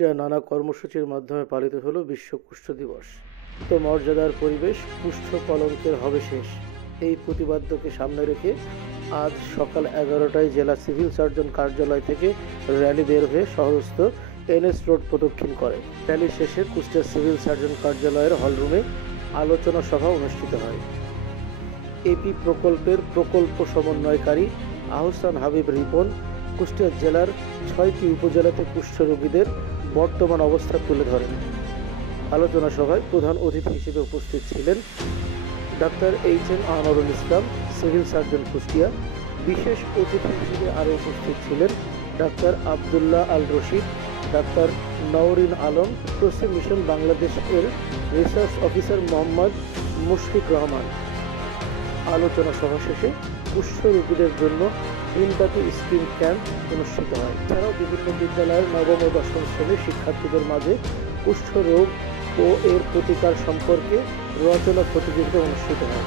কুষ্টিয়ার নানা কর্মসূচির মাধ্যমে পালিত হলো বিশ্ব কুষ্ঠ দিবস। তো মর্যাদার পরিবেশ, কুষ্ঠ কলঙ্কের হবে শেষ, এই প্রতিপাদ্যকে সামনে রেখে আজ সকাল 11টায় জেলা সিভিল সার্জন কার্যালয় থেকে র্যালি বের হয়ে শহরস্থ এনএস রোড প্রদক্ষিণ করে। র্যালি শেষে কুষ্টিয়া সিভিল সার্জন কার্যালয়ের হলরুমে আলোচনা সভা অনুষ্ঠিত হয়। এপি প্রকল্পের প্রকল্প সমন্বয়কারী আহসান হাবিব রিপন কুষ্টিয়া জেলার 6টি উপজেলাতে কুষ্ঠ রোগীদের বর্তমান অবস্থা তুলে ধরেন। আলোচনা সভায় প্রধান অতিথি হিসেবে উপস্থিত ছিলেন doctor HM. Anwarul Islam, civil surgeon Kushtia. বিশেষ অতিথি হিসেবে আরও উপস্থিত ছিলেন ডাক্তার আবদুল্লাহ আল রশিদ, ডাক্তার নওরিন আলম, প্রসি মিশন বাংলাদেশের রিসার্চ অফিসার মোহাম্মদ মুশফিক রহমান। আলোচনা সভা শেষে কুষ্ঠ রোগীদের জন্য দিনব্যাপী স্ক্রিন ক্যাম্প অনুষ্ঠিত হয়। এছাড়াও বিভিন্ন বিদ্যালয়ের নবম ও দশম শ্রেণীর শিক্ষার্থীদের মাঝে কুষ্ঠ রোগ ও এর প্রতিকার সম্পর্কে রচনা প্রতিযোগিতা অনুষ্ঠিত হয়।